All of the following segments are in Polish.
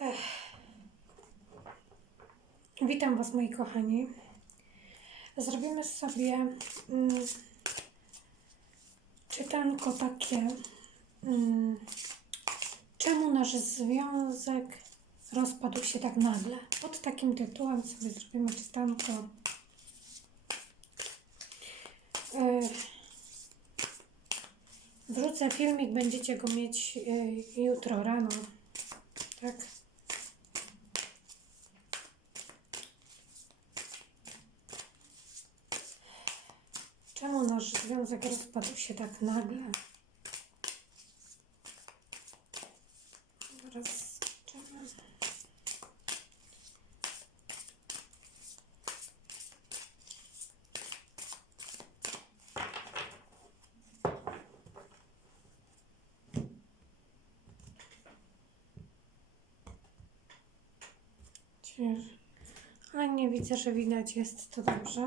Ech. Witam Was, moi kochani. Zrobimy sobie mm, czytanko takie. Mm, czemu nasz związek rozpadł się tak nagle? Pod takim tytułem sobie zrobimy czytanko. Ech. Filmik, będziecie go mieć y, jutro rano. Tak. Czemu nasz związek rozpadł się tak nagle? Teraz czemu? Cięż. Ale nie widzę, że widać jest to dobrze.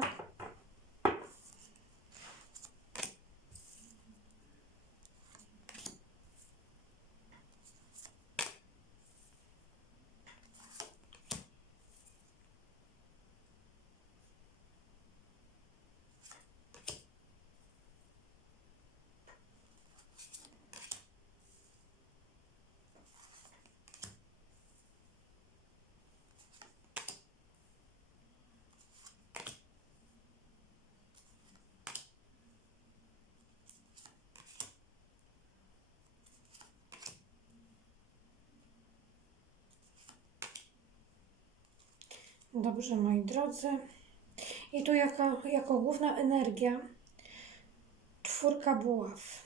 Dobrze, moi drodzy. I tu jako, jako główna energia czwórka buław.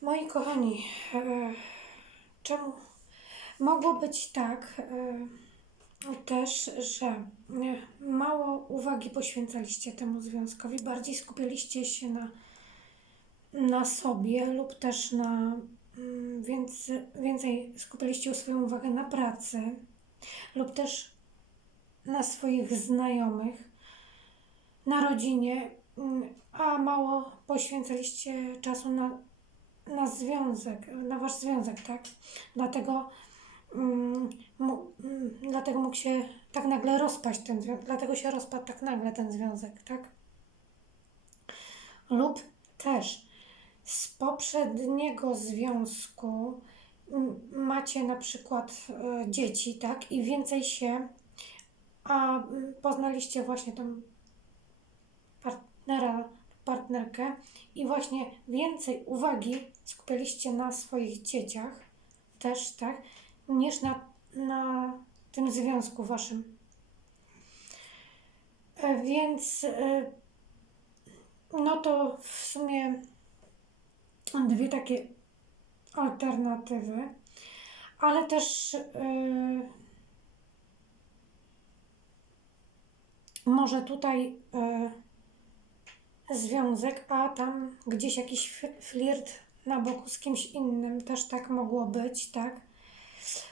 Moi kochani, e, czemu mogło być tak e, też, że e, mało uwagi poświęcaliście temu związkowi, bardziej skupialiście się na, na sobie lub też na mm, więcej, więcej skupialiście swoją uwagę na pracy lub też na swoich znajomych, na rodzinie, mm, a mało poświęcaliście czasu na, na związek, na wasz związek, tak? Dlatego, dlatego mógł się tak nagle rozpaść ten związek, dlatego się rozpadł tak nagle ten związek, tak? Lub też z poprzedniego związku mm, macie na przykład e, dzieci, tak? I więcej się, a mm, poznaliście właśnie tą partnera, partnerkę i właśnie więcej uwagi skupialiście na swoich dzieciach też, tak, niż na, na tym związku waszym. E, Więc e, no to w sumie dwie takie alternatywy, ale też e, może tutaj związek, a tam gdzieś jakiś flirt na boku z kimś innym też tak mogło być, tak?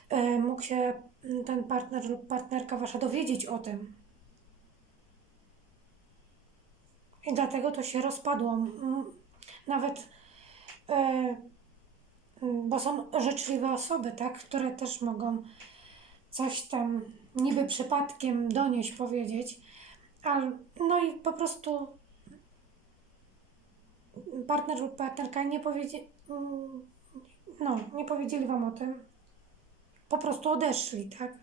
E, mógł się ten partner lub partnerka wasza dowiedzieć o tym. I dlatego to się rozpadło. Nawet, e, bo są życzliwe osoby, tak? Które też mogą coś tam niby przypadkiem donieść, powiedzieć. Ale, no i po prostu partner lub partnerka nie powiedzieli, no, nie powiedzieli wam o tym. Po prostu odeszli, tak?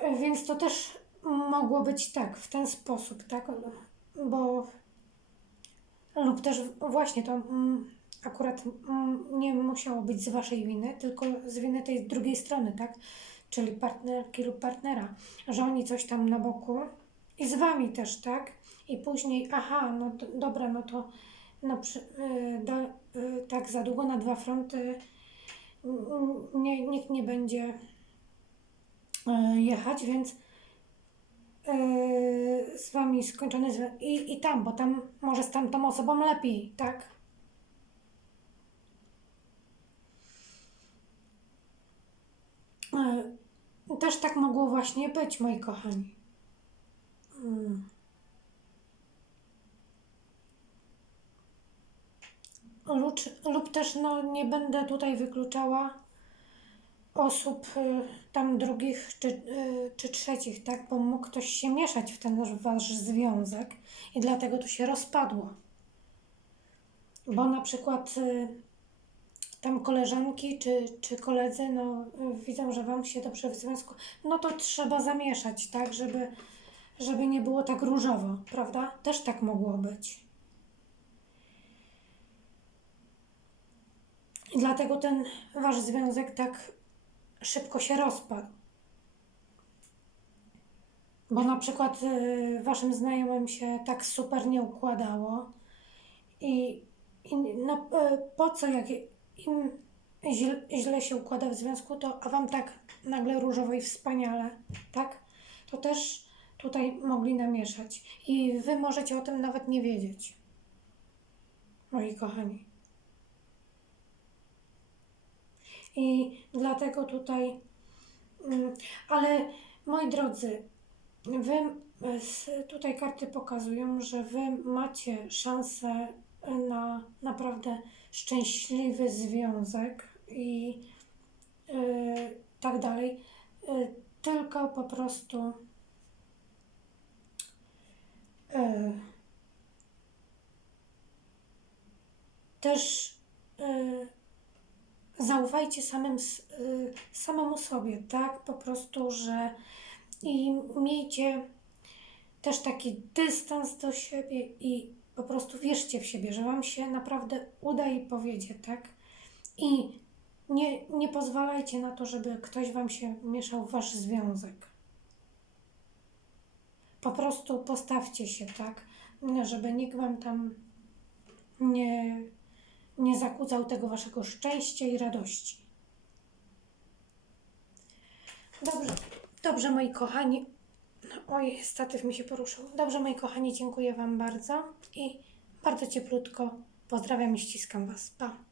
E, Więc to też mogło być tak, w ten sposób, tak? Bo lub też właśnie to mm, akurat mm, nie musiało być z waszej winy, tylko z winy tej drugiej strony, tak? Czyli partnerki lub partnera, że oni coś tam na boku i z wami też, tak? I później, aha, no dobra, no to no, przy, y, da, y, tak za długo na dwa fronty nie, nikt nie będzie y, jechać, więc y, z wami skończony i, i tam, bo tam może z tamtą osobą lepiej, tak? To też tak mogło właśnie być, moi kochani. Mm. Lub, lub też no, nie będę tutaj wykluczała osób y, tam drugich czy, y, czy trzecich, tak? Bo mógł ktoś się mieszać w ten wasz związek i dlatego to się rozpadło. Bo na przykład y, tam koleżanki czy, czy koledzy, no widzą, że wam się dobrze w związku, no to trzeba zamieszać, tak? Żeby, żeby nie było tak różowo, prawda? Też tak mogło być. I dlatego ten wasz związek tak szybko się rozpadł. Bo na przykład y, waszym znajomym się tak super nie układało i, i y, po co jak im źle, źle się układa w związku, to a wam tak nagle różowo i wspaniale, tak? To też tutaj mogli namieszać i wy możecie o tym nawet nie wiedzieć. Moi kochani. I dlatego tutaj, mm, ale moi drodzy, wy s- tutaj karty pokazują, że wy macie szansę na naprawdę szczęśliwy związek i yy, tak dalej. Yy, tylko po prostu yy, też yy, zaufajcie samym, y, samemu sobie, tak? Po prostu, że i miejcie też taki dystans do siebie i po prostu wierzcie w siebie, że Wam się naprawdę uda i powiedzie, tak? I nie, nie pozwalajcie na to, żeby ktoś Wam się mieszał w Wasz związek. Po prostu postawcie się, tak? Żeby nikt Wam tam nie, nie zakłócał tego Waszego szczęścia i radości. Dobrze, dobrze moi kochani. Oj, statyw mi się poruszył. Dobrze moi kochani, dziękuję Wam bardzo i bardzo cieplutko pozdrawiam i ściskam Was. Pa!